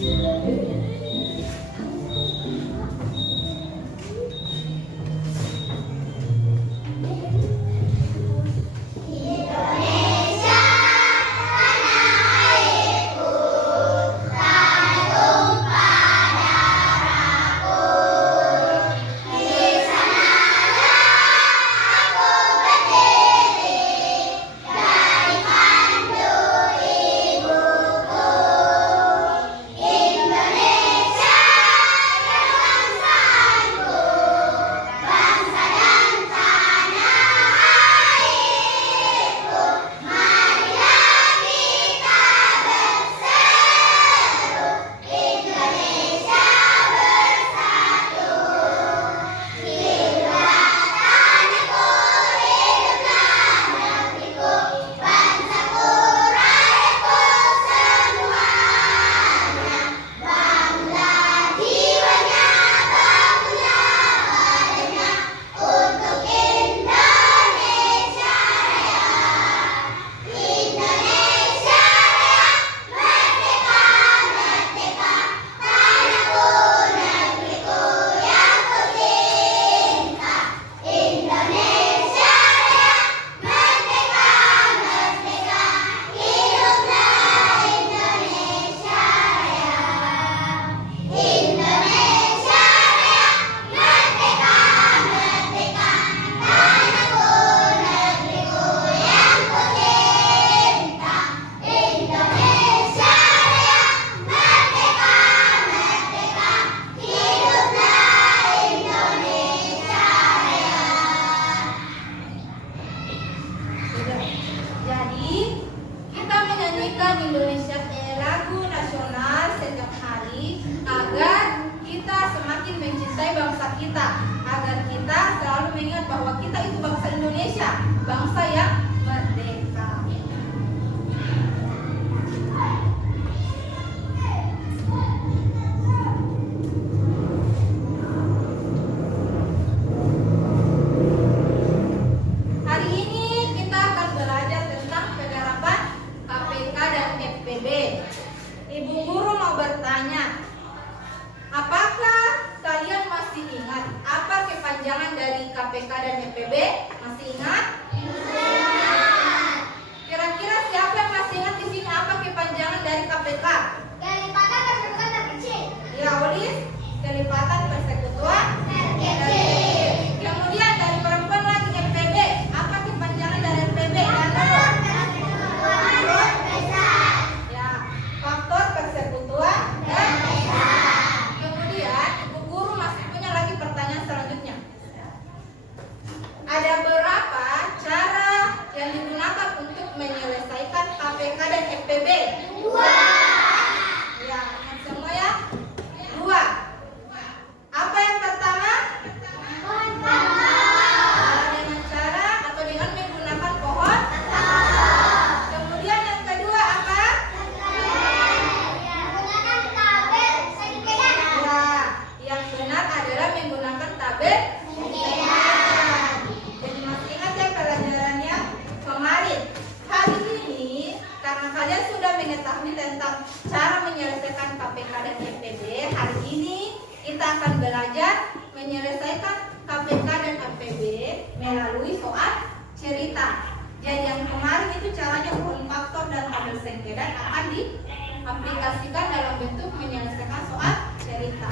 diaplikasikan dalam bentuk menyelesaikan soal cerita.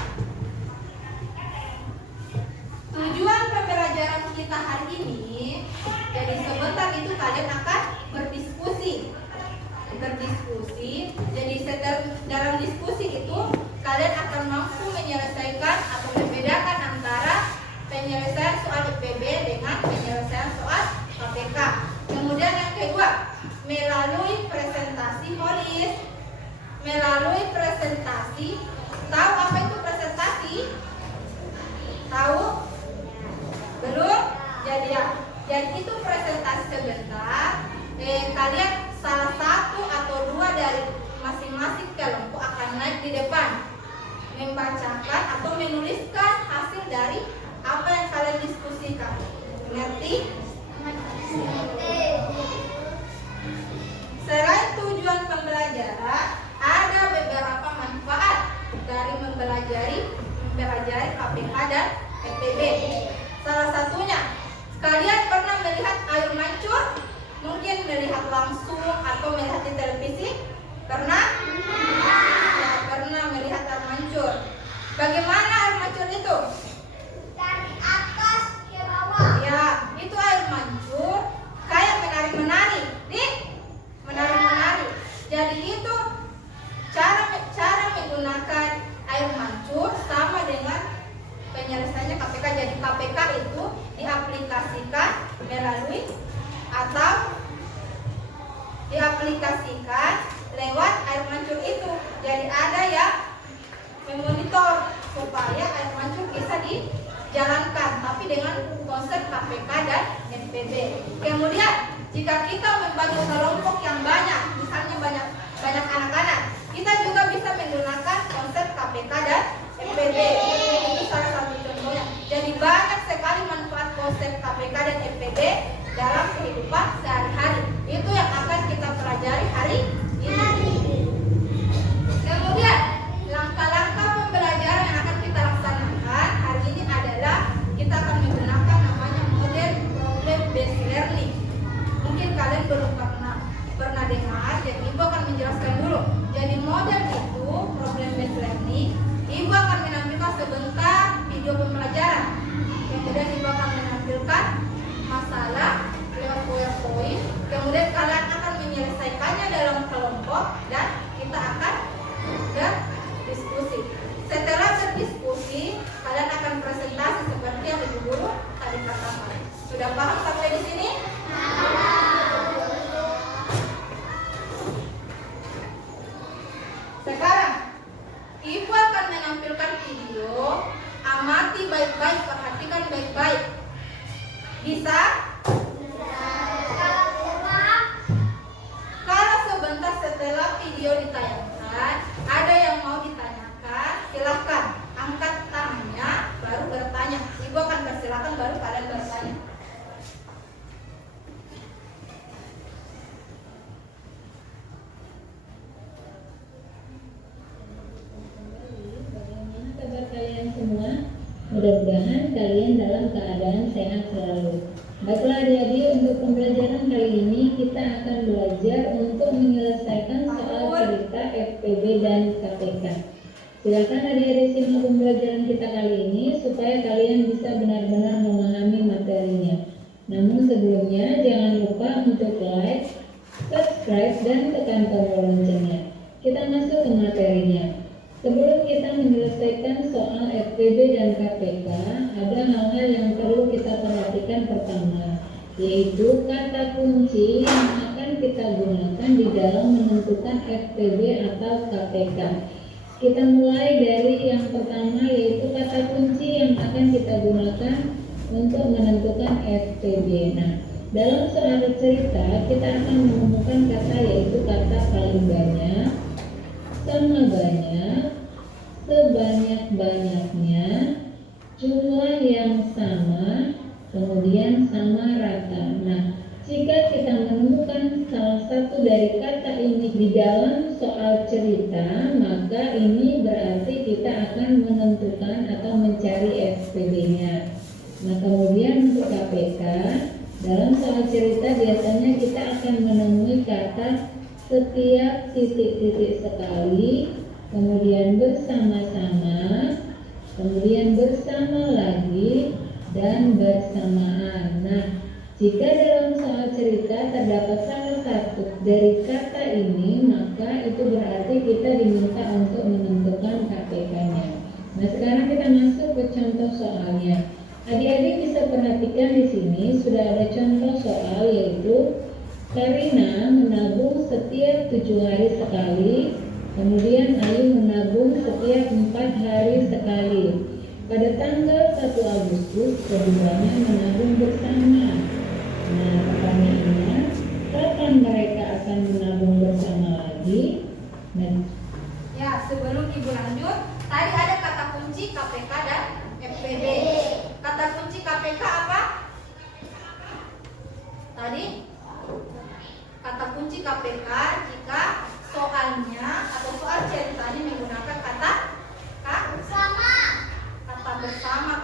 Tujuan pembelajaran kita hari ini, jadi sebentar itu kalian akan berdiskusi. Jadi dalam diskusi itu kalian akan mampu menyelesaikan atau membedakan antara penyelesaian soal IPB dengan penyelesaian soal KPK. Kemudian yang kedua, melalui presentasi holis. Melalui presentasi, tahu apa itu presentasi? Tahu? Belum? Jadi itu presentasi sebentar. Kalian salah satu atau dua dari masing-masing kelompok akan naik di depan, membacakan atau menuliskan hasil dari apa yang kalian diskusikan. Mengerti? Selain tujuan pembelajaran, ada beberapa manfaat dan FPB. Salah satunya, kalian pernah melihat air mancur? Mungkin melihat langsung atau melihat di televisi? Pernah? Ya, pernah melihat air mancur. Bagaimana air mancur itu? Dari atas ke bawah. Ya, itu air mancur kayak menari-menari. Menari-menari. Jadi itu cara menggunakan air mancur sama dengan penyelesaiannya KPK. Jadi KPK itu diaplikasikan melalui atau diaplikasikan lewat air mancur itu. Jadi ada yang memonitor supaya air mancur bisa dijalankan, tapi dengan konsep KPK dan FPB. Kemudian jika kita membagi kelompok yang banyak, misalnya banyak anak-anak, kita juga bisa menggunakan konsep KPK dan FPB. Itu salah satu contohnya. Jadi banyak sekali manfaat konsep KPK dan FPB dalam kehidupan sehari-hari. Itu yang akan kita pelajari hari ini. Kemudian langkah-langkah pembelajaran yang akan kita laksanakan hari ini adalah kita akan menggunakan namanya model problem based learning. Mungkin kalian belum pernah dengar, jadi Ibu akan menjelaskan dulu. Jadi model itu problem based learning, Ibu akan menampilkan sebentar video pembelajaran. Kemudian Ibu akan menampilkan masalah lewat PowerPoint. Kemudian kalian akan menyelesaikannya dalam kelompok dan kita akan berdiskusi. Setelah berdiskusi, kalian akan presentasi seperti yang Ibu Guru tadi katakan. Sudah paham sampai di sini? Sekarang Ibu akan menampilkan video. Amati baik-baik, perhatikan baik-baik. Bisa? Kalau sebentar setelah video ditayangkan ada yang mau ditanyakan, silahkan angkat tangannya baru bertanya. Ibu akan persilakan baru kalian bertanya. Bagaimana kabar kalian semua? Mudah-mudahan kalian dalam keadaan sehat selalu. Baiklah adik-adik, untuk pembelajaran kali ini kita akan belajar untuk menyelesaikan soal cerita FPB dan KPK. Silakan adik-adik simak pembelajaran kita kali ini supaya kalian bisa benar-benar memahami materinya. Namun sebelumnya jangan lupa untuk like, subscribe, dan tekan tombol loncengnya. Kita masuk ke materinya. Sebelum kita menyelesaikan soal FPB dan KPK, ada hal-hal yang perlu kita perhatikan pertama, yaitu kata kunci yang akan kita gunakan di dalam menentukan FPB atau KPK. Kita mulai dari yang pertama, yaitu kata kunci yang akan kita gunakan untuk menentukan FPB. Nah, dalam soal cerita kita akan menemukan kata yaitu kata paling banyak, sama banyak, sebanyak-banyaknya, jumlah yang sama, kemudian sama rata. Nah, jika kita menemukan salah satu dari kata ini di dalam soal cerita, maka ini berarti kita akan menentukan atau mencari FPB-nya. Nah, kemudian untuk KPK, dalam soal cerita biasanya kita akan menemui kata setiap titik-titik sekali, kemudian bersama-sama, kemudian bersama lagi, dan bersamaan. Nah, jika dalam soal cerita terdapat salah satu dari kata ini, maka itu berarti kita diminta untuk menentukan KPK-nya. Nah, sekarang kita masuk ke contoh soalnya. Adik-adik bisa perhatikan di sini sudah ada contoh soal, yaitu Karina menabung setiap 7 hari sekali, kemudian Ayu menabung setiap 4 hari sekali. Pada tanggal 1 Agustus keduanya menabung bersama. Nah, pertanyaannya, kapan mereka akan menabung bersama lagi? Nah, Ya, sebelum Ibu lanjut, tadi ada kata kunci KPK dan FPB. Kata kunci KPK apa? Tadi kata kunci KPK jika soalnya atau soal ceritanya menggunakan kata Sama. kata bersama,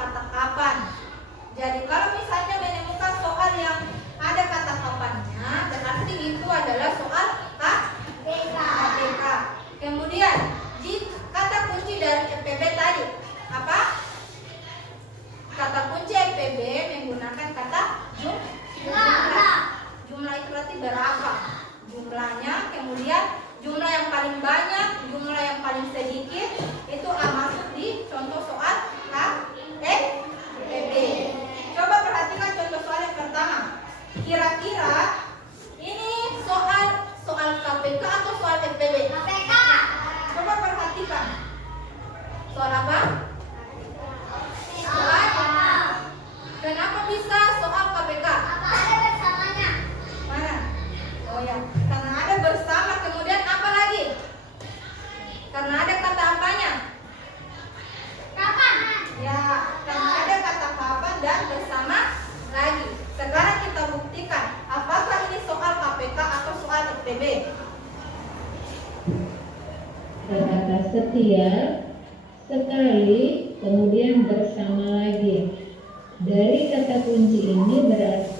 buktikan. Soal apa? Soal kenapa bisa soal KPK? Apa ada bersamanya? Mana? Oh ya, karena ada bersama, kemudian apa lagi? Karena ada kata apanya? Kapan? Ya, karena ada kata kapan dan bersama lagi. Sekarang kita buktikan apakah ini soal KPK atau soal FTB. Kata setiap, sekali, kemudian bersama lagi. Dari kata kunci ini berarti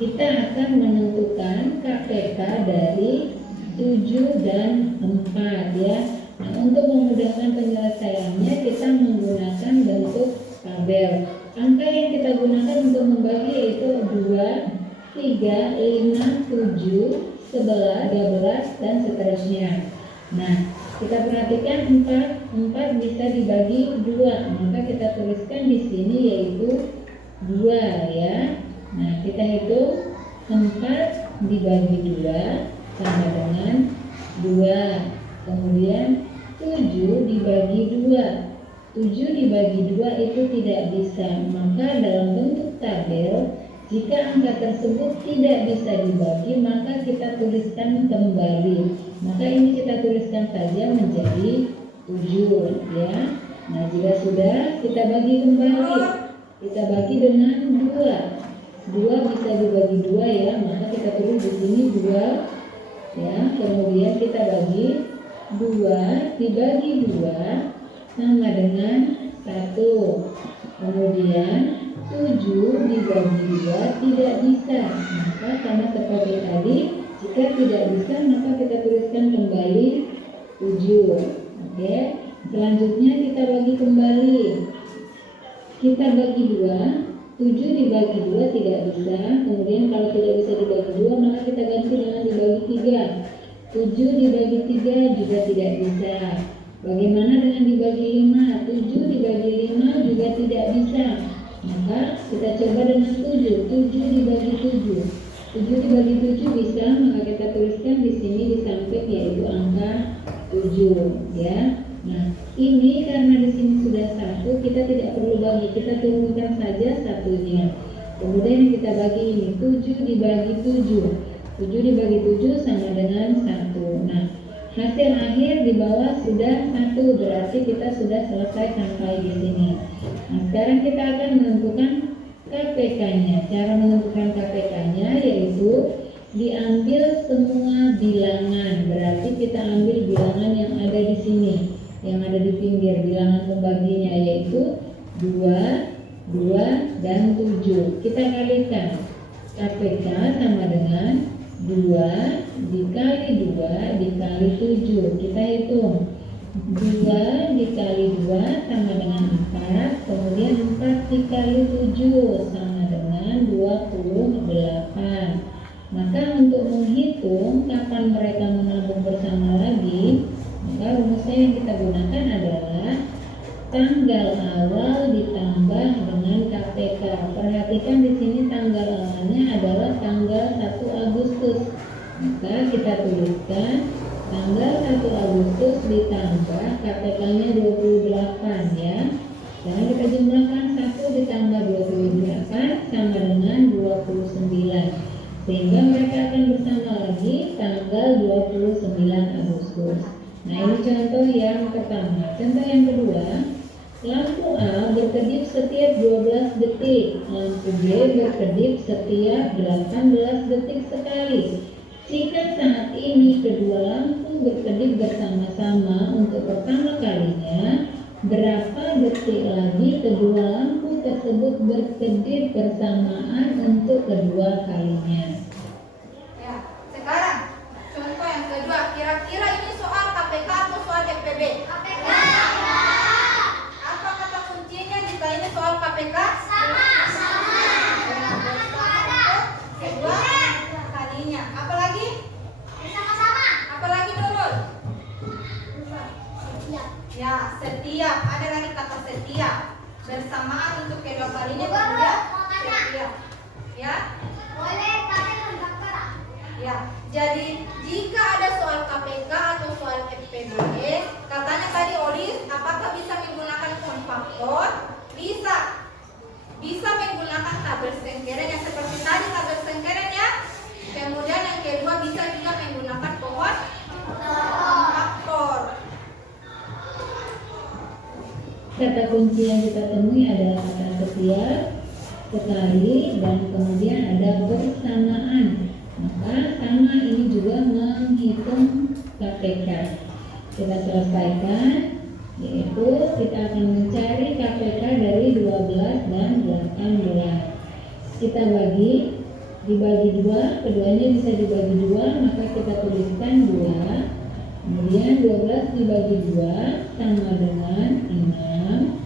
kita akan menentukan KPK dari 7 dan 4 ya. Nah, untuk memudahkan penyelesaiannya kita menggunakan bentuk tabel. Angka yang kita gunakan untuk membagi yaitu 2, 3, 5, 7, 11, 13 dan seterusnya. Nah, kita perhatikan 4 bisa dibagi 2, maka kita tuliskan di sini yaitu 2 ya. Nah, kita hitung 4 dibagi 2 sama dengan 2. Kemudian 7 dibagi 2. 7 dibagi 2 itu tidak bisa, maka dalam bentuk tabel jika angka tersebut tidak bisa dibagi maka kita tuliskan kembali. Maka ini kita tuliskan saja menjadi 7 ya. Nah, jika sudah kita bagi kembali. Kita bagi dengan 2. 2 bisa dibagi 2 ya, maka kita tulis di sini 2 ya. Kemudian kita bagi 2 dibagi 2 sama dengan 1. Kemudian 7 dibagi 2 tidak bisa, maka sama seperti tadi, jika tidak bisa maka kita tuliskan kembali 7. Oke, selanjutnya kita bagi kembali. Kita bagi 2, 7 dibagi 2 tidak bisa. Kemudian kalau tidak bisa dibagi 2 maka kita ganti dengan dibagi 3. 7 dibagi 3 juga tidak bisa. Bagaimana dengan dibagi 5? 7 dibagi 5 juga tidak bisa. Maka kita coba dengan 7. 7 dibagi 7. 7 dibagi 7 bisa, maka kita tuliskan di sini di samping yaitu angka 7 ya. Nah, ini karena di sini sudah 1, kita tidak perlu bagi, kita turunkan saja satunya. Kemudian kita bagi ini 7 dibagi 7. 7 dibagi 7 sama dengan 1. Nah, hasil akhir di bawah sudah 1, berarti kita sudah selesai sampai di sini. Nah, sekarang kita akan menentukan KPK-nya. Cara menentukan KPK-nya yaitu diambil semua bilangan. Berarti kita ambil bilangan yang ada di sini, yang ada di pinggir, bilangan pembaginya yaitu 2, 2, dan 7. Kita kalikan. KPK sama dengan 2 dikali 2 dikali 7. Kita hitung 2 dikali 2 sama dengan 4. Kemudian 4 dikali 7 sama dengan 28. Maka untuk menghitung kapan mereka menabung bersama lagi, maka rumusnya yang kita gunakan adalah tanggal awal ditambah dengan KPK. Perhatikan di sini tanggal awalnya adalah tanggal 1 Agustus. Maka kita tuliskan tanggal 1 Agustus ditambah KPK-nya 28 ya. Sekarang kita jumlahkan 1 ditambah 28 sama dengan 29. Sehingga mereka akan bersama lagi tanggal 29 Agustus. Nah, ini contoh yang pertama. Contoh yang kedua, lampu A berkedip setiap 12 detik, lampu B berkedip setiap 18 detik sekali. Jika saat ini kedua lampu berkedip bersama-sama untuk pertama kalinya, berapa detik lagi kedua lampu tersebut berkedip bersamaan untuk kedua kalinya? Ya, sekarang contoh yang kedua, kira-kira ini soal KPK atau soal FPB? KPK. Apa kata kuncinya jika ini soal KPK? Sama. Kedua kalinya. Apa lagi? Bersama-sama. Apa lagi Nurul? Ya. Ya, setiap. Ada lagi kata setiap. Bersamaan untuk kedua kalinya Baru kemudian mau tanya. setiap. Ya. Boleh tapi dengan faktor. Ya, jadi jika ada soal KPK atau soal FPB, katanya tadi Olis, apakah bisa menggunakan konfaktor? Bisa. Bisa menggunakan tabel sengkeren yang seperti tadi tabel sengkeren ya. Kemudian yang kedua bisa juga menggunakan pohon faktor. Kata kunci yang kita temui adalah kata setiap, sekali, dan kemudian ada bersamaan. Maka sama ini juga menghitung KPK. Kita selesaikan, yaitu kita akan mencari KPK dari 12 dan 18. Kita dibagi 2, keduanya bisa dibagi 2, maka kita tuliskan 2. Kemudian 12 dibagi 2 sama dengan 6,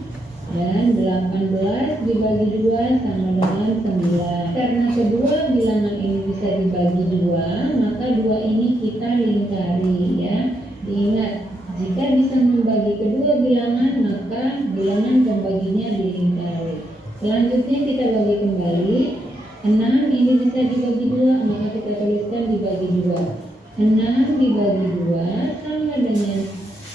dan 18 dibagi 2 sama dengan 9. Karena kedua bilangan ini bisa dibagi 2, maka 2 ini kita lingkari ya. Diingat, jika bisa membagi kedua bilangan, maka bilangan pembaginya dilingkari. Selanjutnya kita bagi kembali. 6 ini bisa dibagi 2, maka kita tuliskan dibagi 2. 6 dibagi 2 sama dengan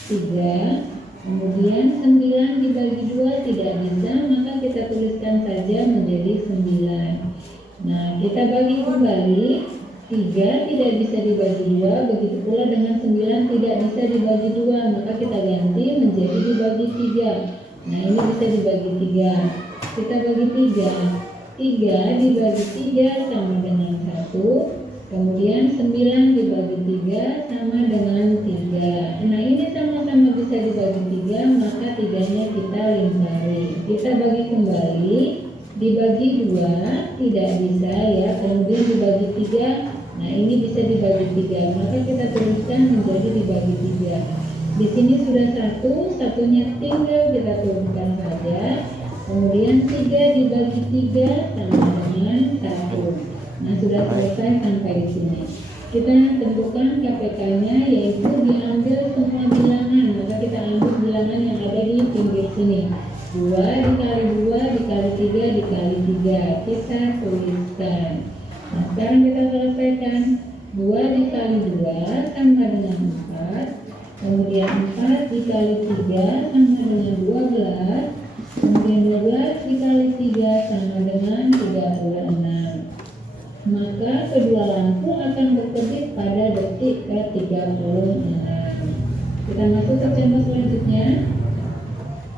3. Kemudian 9 dibagi 2 tidak bisa, maka kita tuliskan saja menjadi 9. Nah, kita bagi kembali. 3 tidak bisa dibagi 2, begitu pula dengan 9 tidak bisa dibagi 2, maka kita ganti menjadi dibagi 3. Nah, ini bisa dibagi 3. Kita bagi 3. 3 dibagi 3 sama dengan 1. Kemudian 9 dibagi 3 sama dengan 3. Nah, ini sama-sama bisa dibagi 3, maka 3-nya kita lingkari. Kita bagi kembali. Dibagi 2 tidak bisa ya. Kemudian dibagi 3. Nah, ini bisa dibagi 3, maka kita tuliskan menjadi dibagi 3. Di sini sudah 1, satunya tinggal kita turunkan saja. Kemudian 3 dibagi 3 sama dengan 1. Nah, sudah selesai sampai di sini. Kita tentukan KPK-nya, yaitu diambil semua bilangan. Maka kita ambil bilangan yang ada di pinggir sini. 2 dikali 2 dikali 3 dikali 3. Kita tuliskan. Nah, sekarang kita selesaikan. 2 dikali 2 sama dengan 4. Kemudian 4 dikali 3 sama dengan 12. Kemudian 12 dikali 3 sama dengan 36. Maka kedua lampu akan berkedip pada detik ke-36. Kita masuk ke contoh selanjutnya.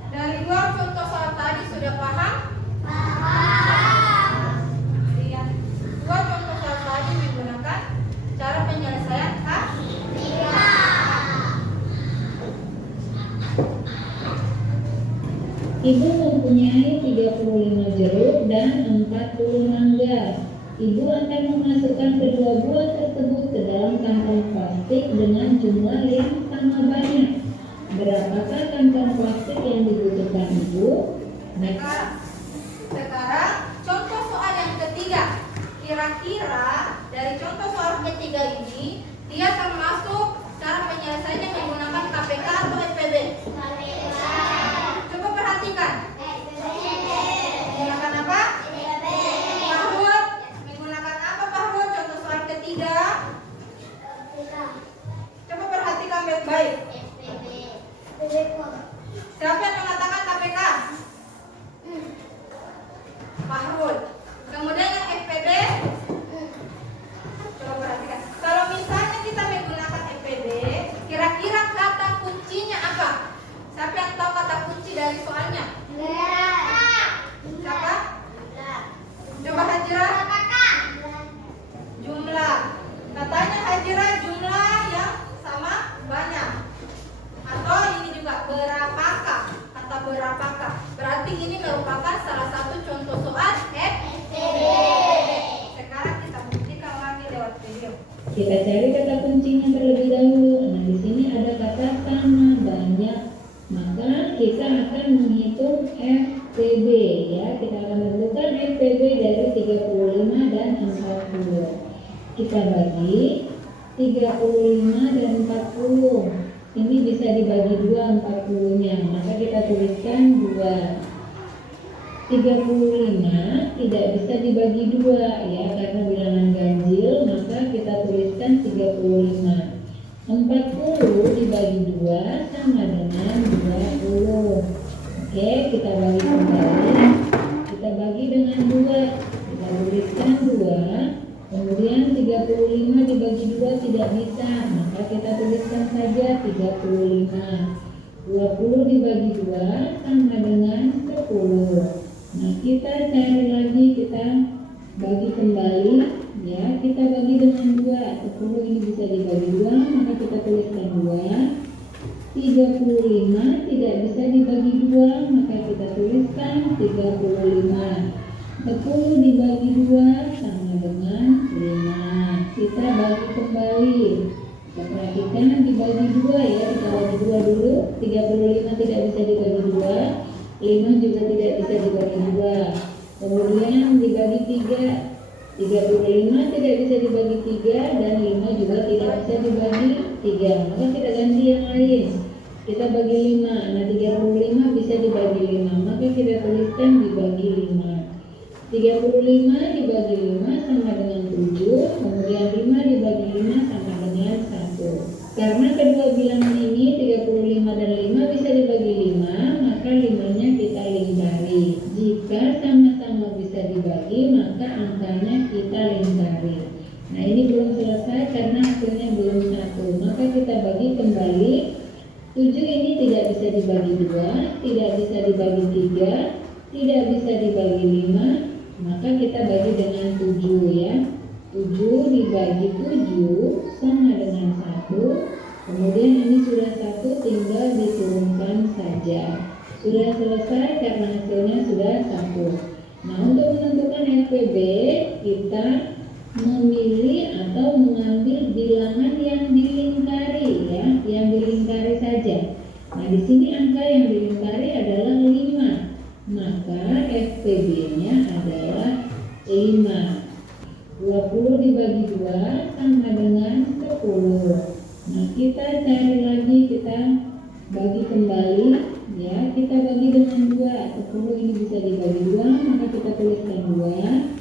Dari dua contoh soal tadi sudah paham? Iya. Dua contoh soal tadi menggunakan cara penyelesaian Ibu mempunyai 35 jeruk dan 40 mangga. Ibu akan memasukkan kedua buah tersebut ke dalam kantong plastik dengan jumlah yang sama banyak. Berapakah kantong plastik yang dibutuhkan Ibu? Sekarang contoh soal yang ketiga. Kira-kira dari contoh soal ketiga ini, dia termasuk cara penyelesaiannya menggunakan KPK atau FPB? Coba perhatikan. Menggunakan apa? Pahut. Menggunakan apa Pahut? Contoh soal ketiga. Coba perhatikan baik-baik. Siapa yang mengatakan KPK? Pahut. Kemudian yang FPB? Coba perhatikan. Kalau misalnya kita menggunakan FPB, kira-kira kata kuncinya apa? Siapa yang tahu kata kunci dari soalnya? Siapa? Coba Hajira. Jumlah. Katanya Hajira jumlah yang sama banyak. Atau ini juga berapakah? Kata berapakah. Berarti ini merupakan salah satu contoh soal FPB. Sekarang kita buktikan lagi lewat video. Kita cari kata kuncinya terlebih dahulu. Nah, di sini ada kata sama banyak. Maka kita akan menghitung FPB ya. Kita akan menentukan FPB dari 35 dan 40. Kita bagi 35 dan 40. Ini bisa dibagi 2 40-nya. Maka kita tuliskan 2. 35 tidak bisa dibagi 2 ya, karena bilangan ganjil, maka kita kita tuliskan 35. 40 dibagi 2 sama dengan 20. Oke, kita bagi kembali. Kita bagi dengan 2. Kita tuliskan 2. Kemudian 35 dibagi 2 tidak bisa, maka kita tuliskan saja 35. 20 dibagi 2 sama dengan 10. Nah, kita cari lagi, kita bagi kembali. Ya, kita bagi dengan 2. 10 ini bisa dibagi 2, maka kita tuliskan 2. 35 tidak bisa dibagi 2, maka kita tuliskan 35. 10 dibagi 2 sama dengan 5. Kita bagi kembali. Kita perhatikan dibagi 2 ya, kita bagi 2 dulu. 35 tidak bisa dibagi 2, 5 juga tidak bisa dibagi 2. Kemudian dibagi 3. 35 tidak bisa dibagi 3 dan 5 juga tidak bisa dibagi 3. Maka kita ganti yang lain. Kita bagi 5. Nah, 35 bisa dibagi 5, maka kita tuliskan dibagi 5. 35 dibagi 5 sama dengan 7. Kemudian 5 dibagi 5 sama dengan 1. Karena kedua bilangan ini 35 dan 5 bisa dibagi 5, maka 5-nya kita lingkari. Jika sama-sama bisa dibagi, maka angkanya kita lingkari. Nah, ini belum selesai karena hasilnya belum 1. Maka kita bagi kembali. 7 ini tidak bisa dibagi 2, tidak bisa dibagi 3, tidak bisa dibagi 5, maka kita bagi dengan 7 ya. 7 dibagi 7 sama dengan 1. Kemudian ini sudah 1, tinggal diturunkan saja. Sudah selesai karena hasilnya sudah 1. Nah, untuk menentukan FPB, kita memilih atau mengambil bilangan yang dilingkari ya, yang dilingkari saja. Nah, di sini angka yang dilingkari adalah 5. Maka FPB-nya adalah 5. 20 dibagi 2 sama dengan 10. Nah, kita cari lagi, kita bagi kembali ya. Kita bagi dengan 2. 10 ini bisa dibagi 2, maka kita tuliskan 2.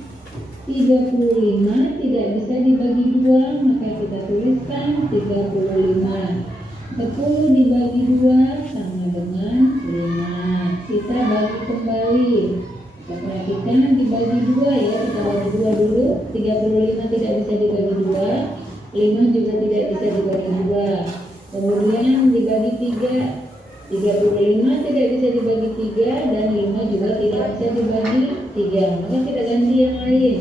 35 tidak bisa dibagi 2, maka kita tuliskan 35. 10 dibagi 2 sama dengan 5. Kita bagi kembali. Kita perhatikan dibagi 2 ya, kita bagi 2 dulu. 35 tidak bisa dibagi 2, 5 juga tidak bisa dibagi 2. Kemudian dibagi 3. 35 tidak bisa dibagi 3 dan 5 juga tidak bisa dibagi 3. Maka kita ganti yang lain.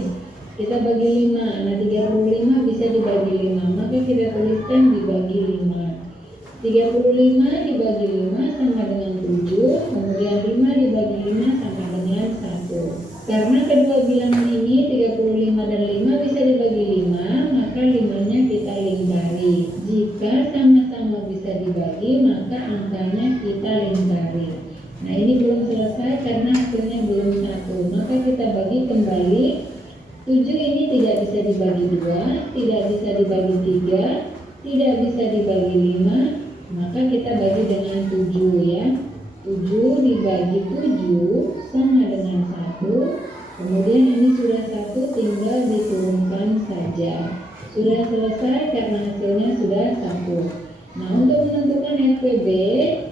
Kita bagi 5. Nah, 35 bisa dibagi 5, maka kita tuliskan dibagi 5. 35 dibagi 5 sama dengan 7. Kemudian 5 dibagi 5 sama dengan 1. Karena kedua bilangan ini 35 dan 5 bisa dibagi 5, maka 5-nya kita lingkari. Jika sama-sama bisa dibagi, maka angkanya kita lingkari. Nah, ini belum selesai karena hasilnya belum 1. Maka kita bagi kembali. 7 ini tidak bisa dibagi 2, tidak bisa dibagi 3, tidak bisa dibagi 5, maka kita bagi dengan 7 ya. 7 dibagi 7 sama dengan 1. Kemudian ini sudah 1, tinggal diturunkan saja. Sudah selesai karena hasilnya sudah 1. Nah, untuk menentukan FPB,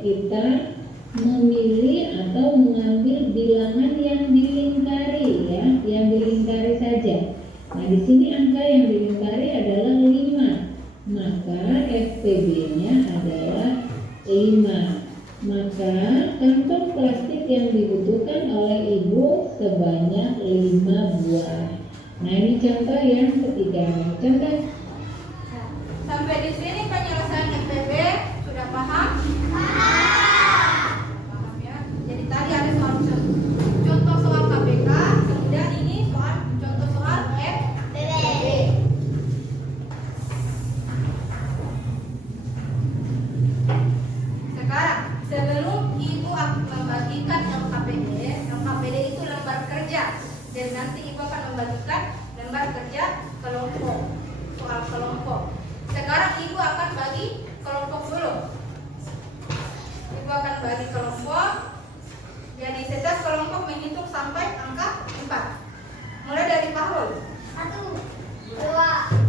kita memilih atau mengambil bilangan yang dilingkari ya, yang dilingkari saja. Nah, di sini angka yang dilingkari adalah 5. Maka FPB-nya adalah 5. Maka kantong plastik yang dibutuhkan oleh ibu sebanyak 5 buah. Nah, ini contoh yang ketiga. Contoh. Nah, sampai di sini penyelesaian FPB sudah paham? Paham ya. Jadi tadi ada soal contoh soal KPK, kemudian ini soal contoh soal FPB. Sekarang sebelum ibu akan membagikan LKPD itu lembar kerja, dan nanti ibu akan membagikan lembar kerja kelompok, soal kelompok. Sekarang ibu akan bagi kelompok dulu. Ibu akan bagi kelompok. Jadi setiap kelompok menghitung sampai angka 4. Mulai dari Fahrul. 1, 2,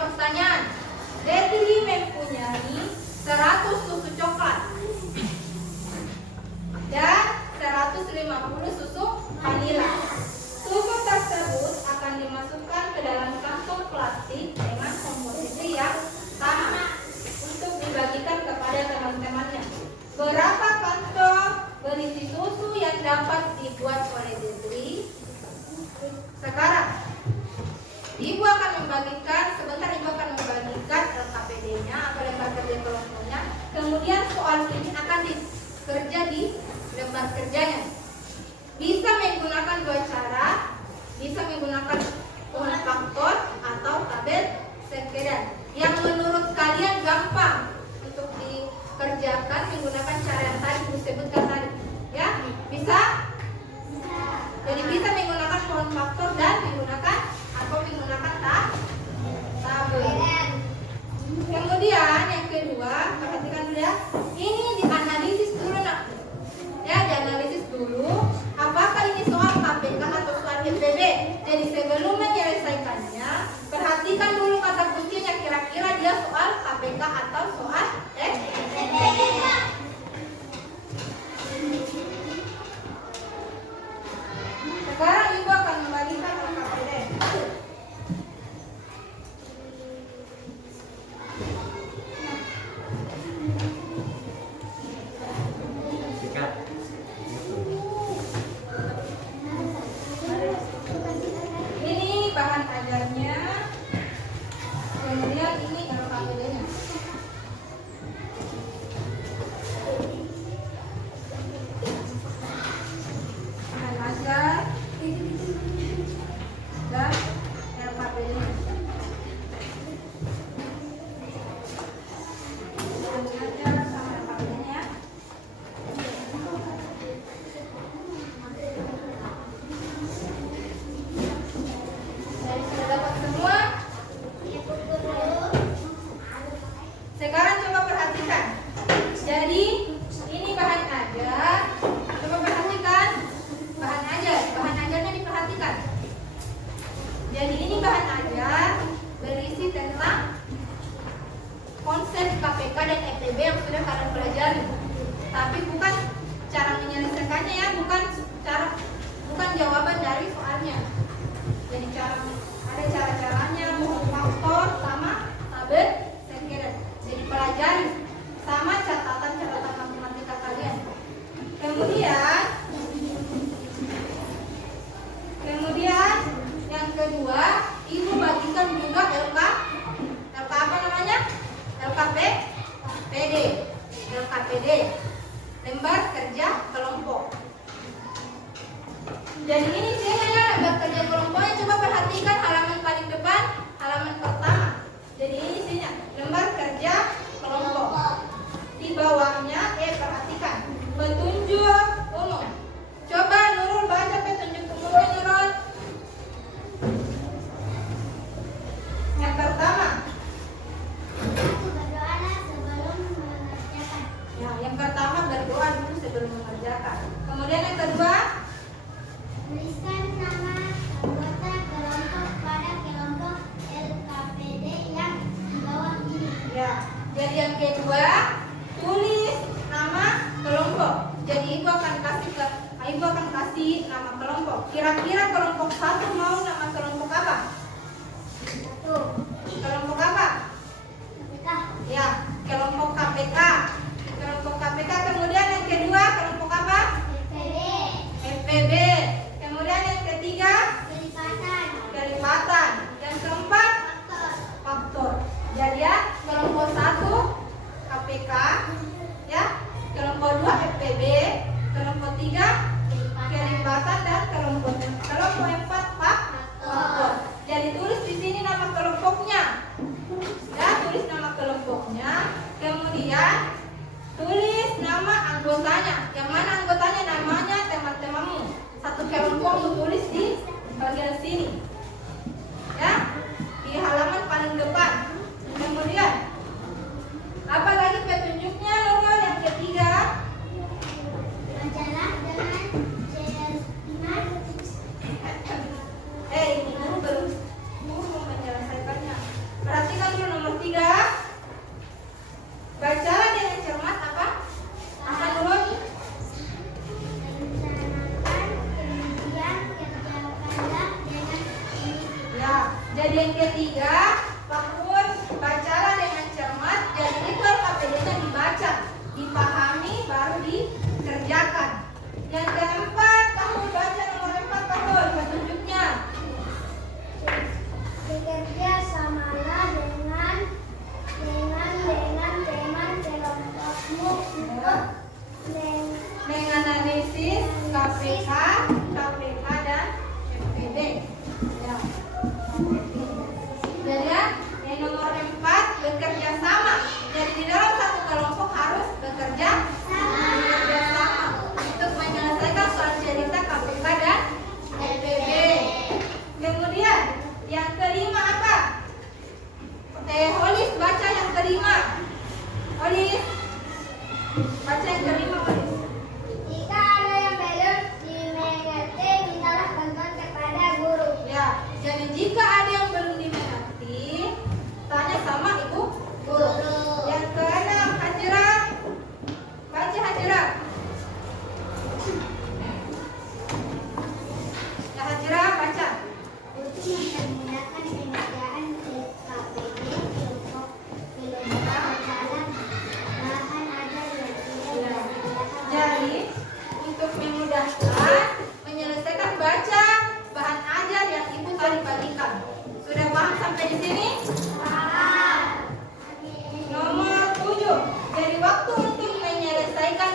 pertanyaan. Detri mempunyai 100 susu coklat dan 150 susu vanila. Susu tersebut akan dimasukkan ke dalam kantong plastik dengan komposisi yang sama untuk dibagikan kepada teman-temannya. Berapa kantong berisi susu yang dapat dibuat oleh Detri? Sekarang Ibu akan membagikan LKPD-nya atau lembar kerja kelompoknya. Kemudian soal ini akan dikerja di lembar kerjanya. Bisa menggunakan dua cara, bisa menggunakan faktor atau tabel sekedar. Yang menurut kalian gampang untuk dikerjakan menggunakan cara yang tadi disebutkan tadi, ya? Bisa? Jadi bisa menggunakan pohon faktor dan menggunakan tabel. Kemudian yang kedua, perhatikan dulu ya. Ini dianalisis dulu nak. Ya, dianalisis dulu. Apakah ini soal KPK atau soal PPB? Jadi sebelum menyelesaikannya, perhatikan dulu kata kuncinya, kira-kira dia soal KPK atau soal PPB. Sekarang Ibu akan membagikan LKPD. Ini bahan ajarnya, kemudian ini LKPD-nya. Bahan ajar dan LKPD-nya. Bahan ajar sama LKPD-nya ya. Jadi sudah dapat semua. Sekarang coba perhatikan. Jadi ini bahan ajar. Coba perhatikan bahan ajar. Bahan ajarnya diperhatikan. Jadi ini bahan ajar berisi tentang konsep KPK dan EPB yang sudah kalian pelajari. Tapi bukan cara menyelesaikannya ya, bukan jawaban dari soalnya. Jadi ada cara-caranya, faktor sama tabel sekedar. Jadi pelajari sama catatan-catatan matematika kalian. Kemudian yang kedua, Ibu bagikan juga LK apa namanya? LKPD. Lembar kerja kelompok. Jadi ini isinya lembar kerja kelompoknya. Coba perhatikan halaman paling depan, halaman pertama. Jadi ini isinya lembar kerja kelompok. Di bawahnya, perhatikan petunjuk umum. Coba Nurul baca petunjuk umumnya Nurul. Yang pertama. Ya, yang pertama berdoa dulu sebelum mengerjakan. Kemudian yang kedua, Tuliskan nama anggota Jadi yang ketiga, bangun, bacalah dengan cermat. Jadi itu KPD-nya dibaca, dipahami, baru dikerjakan. Yang keempat, kamu baca nomor 4 tahun petunjuknya. Bekerja samalah dengan teman kelompokmu untuk Menganalisis KPK, dan FPD. Ya. Jadi ya, yang nomor 4 bekerja sama. Jadi di dalam satu kelompok harus bekerja sama untuk menyelesaikan soal cerita KPK dan FPD. Kemudian yang kelima apa? Holis baca yang kelima. Holis baca yang kelima, Holis. jika ada yang belum dimengerti, mintalah bantuan kepada guru. Ya, jadi jika ada yang belum dimengerti, tanya sama ibu guru. Yang keenam, Hajra. Baca Hajra. Ya Hajra, baca. Untuk mempermudahkan pengerjaan KPD kelompok adalah bahan ajar yang tidak digunakan. Jadi, untuk memudahkan menyelesaikan baca bahan ajar yang ibu tadi bagikan. Sudah paham sampai di sini? Nomor 7. Jadi waktu untuk menyelesaikan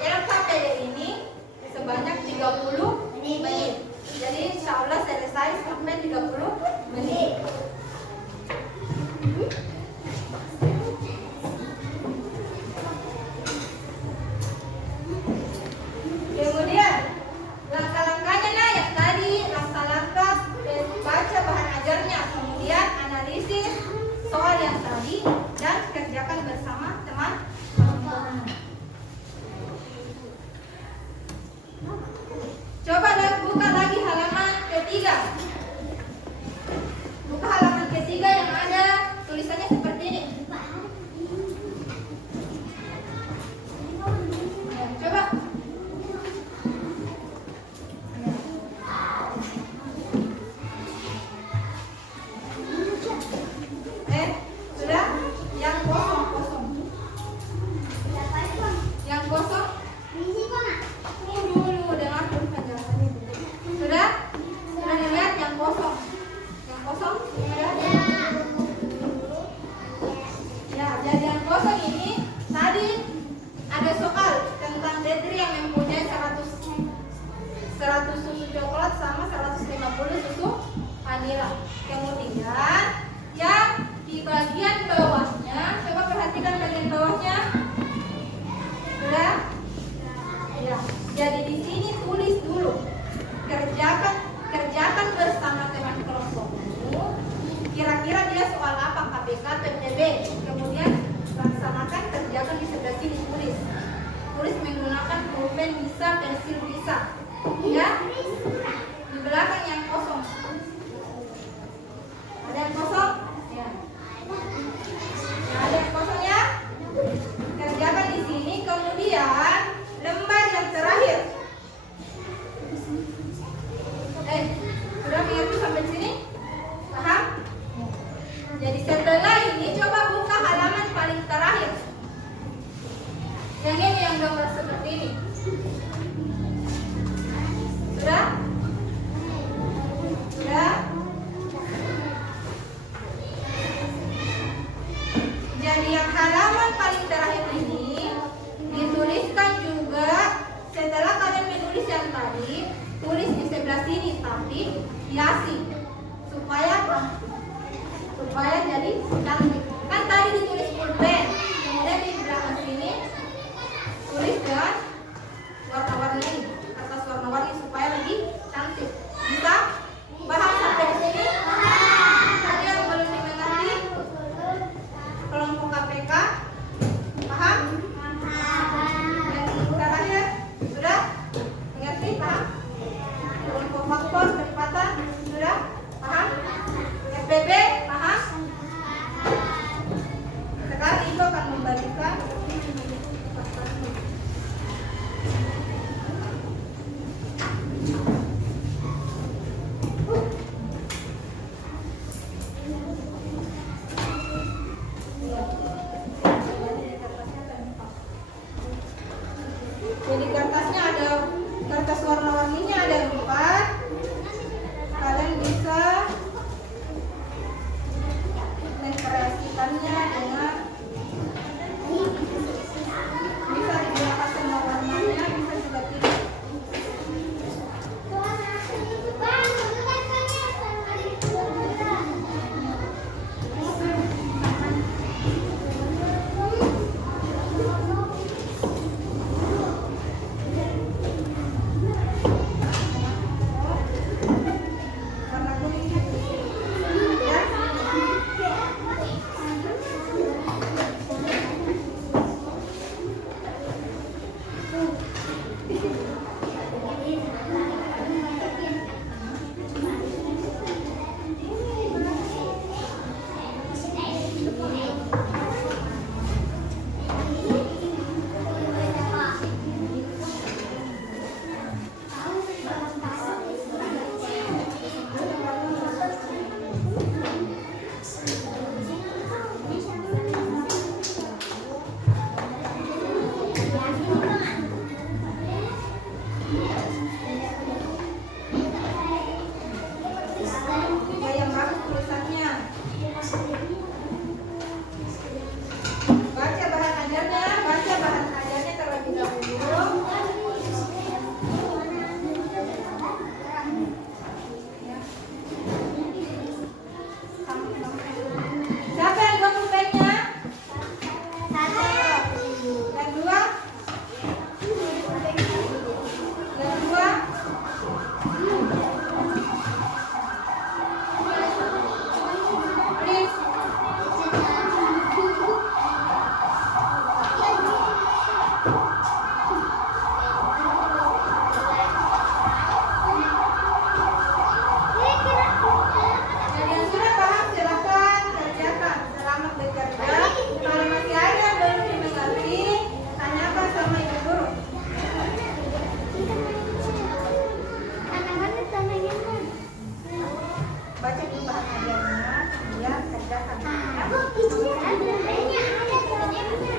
LKPD ini sebanyak 30 menit. Jadi insya Allah selesai sampai 30 menit. Kemudian langkah-langkahnya nah yang tadi langkah-langkah baca bahan ajarnya, kemudian analisis soal yang tadi dan kerjakan bersama teman-teman. Coba buka lagi halaman ketiga. Buka halaman ketiga yang ada tulisannya seperti ini. Ya, coba. Sudah? Yang kosong. Yang kosong. Dulu dengar dulu penjelasannya. Sudah? Sudah dilihat yang kosong? Yang kosong? Sudah? Ya, jadi yang kosong ini tadi ada soal tentang Dedri yang mempunyai 100 susu coklat sama 150 susu vanila. Kemudian yang di bagian bawahnya, coba perhatikan bagian bawahnya. Sudah? Ya. Jadi di sini tulis dulu. Kerjakan bersama teman kelompokmu. Kira-kira dia soal apa? KPK, PPB. Kemudian laksanakan, kerjakan di sebelah sini tulis. Tulis menggunakan pulpen bisa, pensil bisa. Ya. Di belakang yang kosong. Ada yang kosong? Ya. Ada yang kosong ya? Kerjakan di sini. Kemudian lembar yang terakhir. Sudah mengerti sampai sini? Paham? Jadi setelah ini coba buka halaman paling terakhir. Yang ini yang gambar seperti ini. Sudah? Sudah? Jadi yang halaman paling terakhir ini dituliskan juga setelah kalian menulis yang tadi, tulis di sebelah sini tapi hiasi supaya jadi cantik. Kan tadi ditulis pulpen, kemudian di belakang sini tulis dengan warna-warni, atas warna-warni supaya lebih cantik. Bisa? Paham sampai di sini? Tadi yang belum dimengerti kelompok KPK? Paham? Yang terakhir sudah mengerti? Paham? Kelompok faktor percepatan sudah paham? FPD baca dulu bahan hadiahnya, kemudian kerjakan. Bu, di sini ada hadiahnya, ada hadiahnya.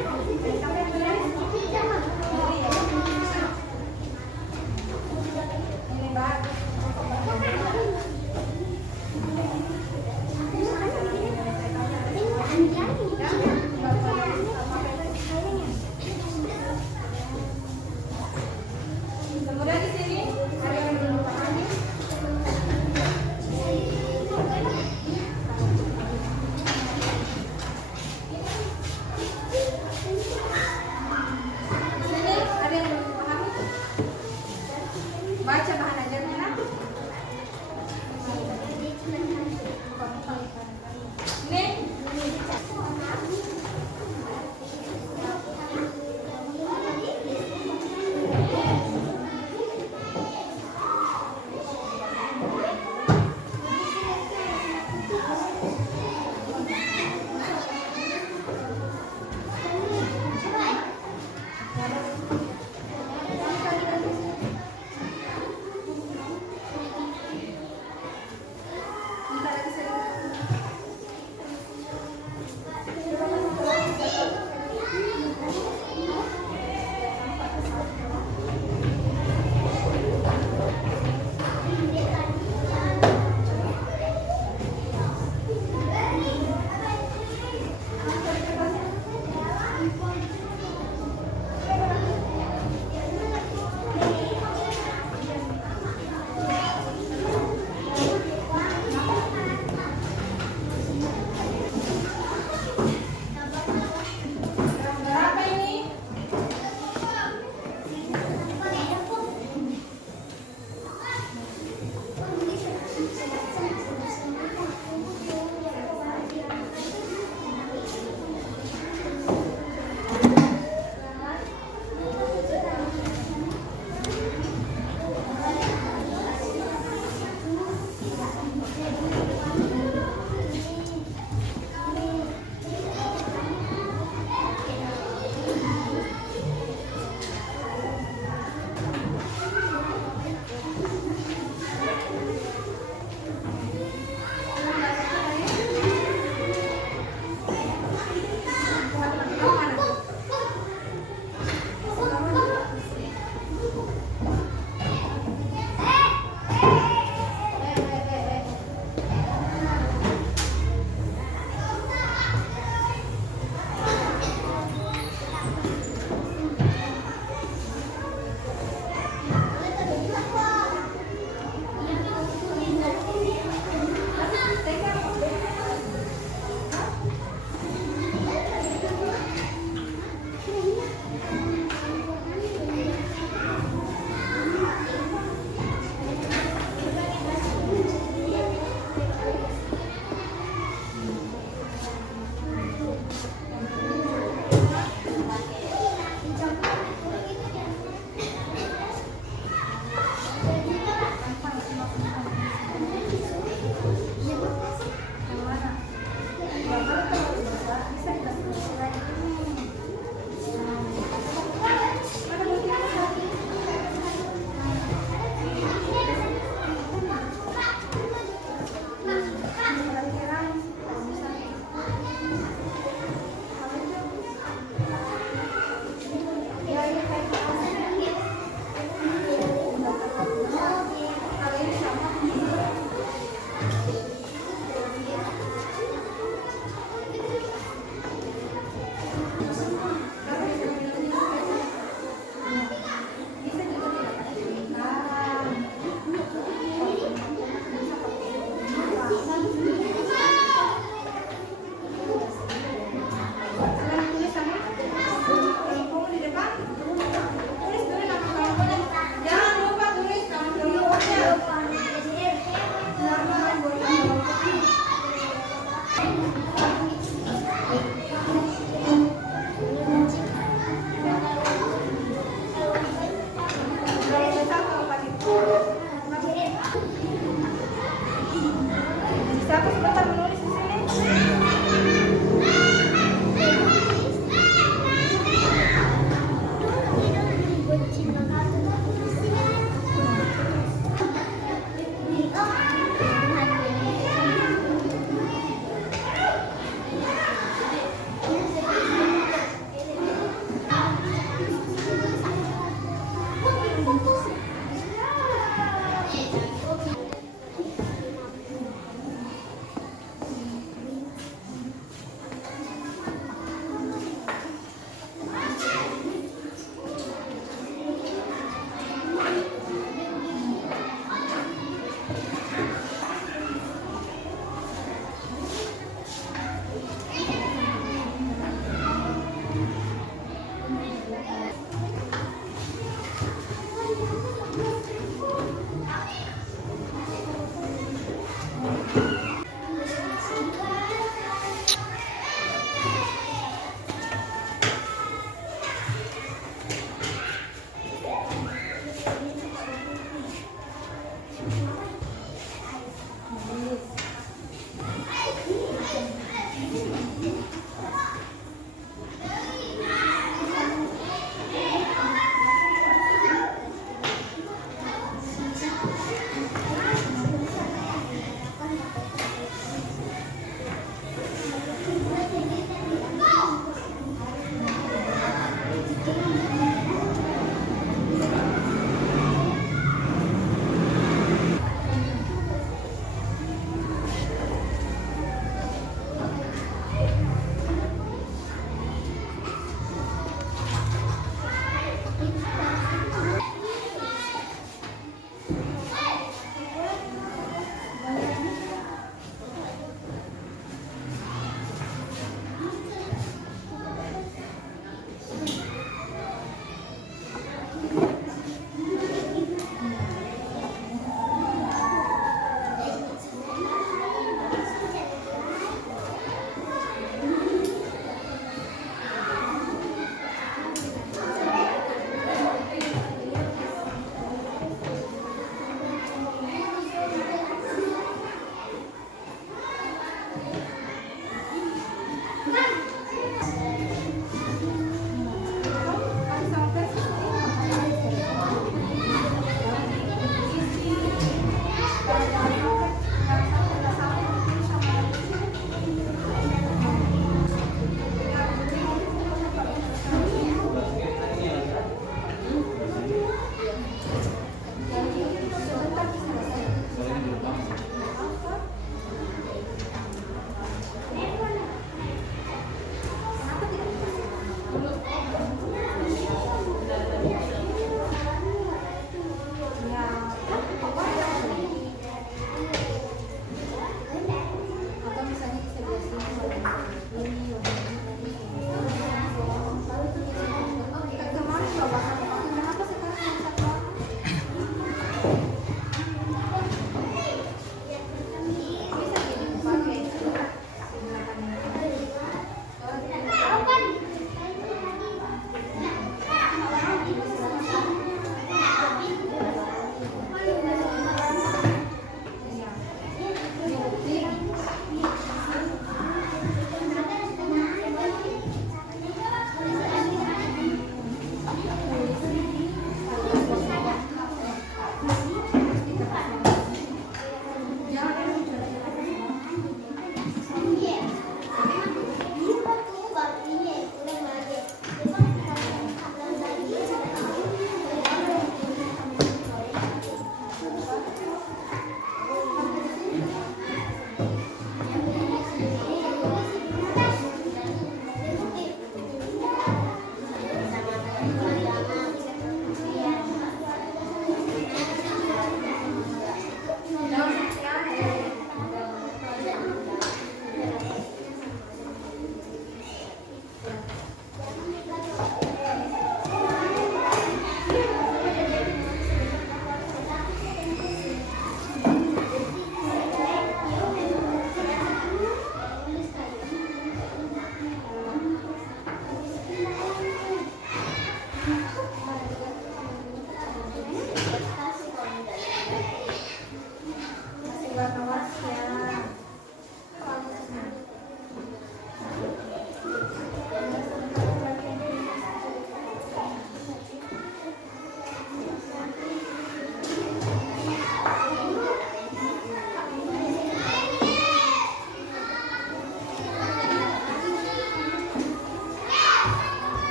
Sampai tulis sendiri ya. Ini bahan. Kemudian di sini ada yang belum pahami.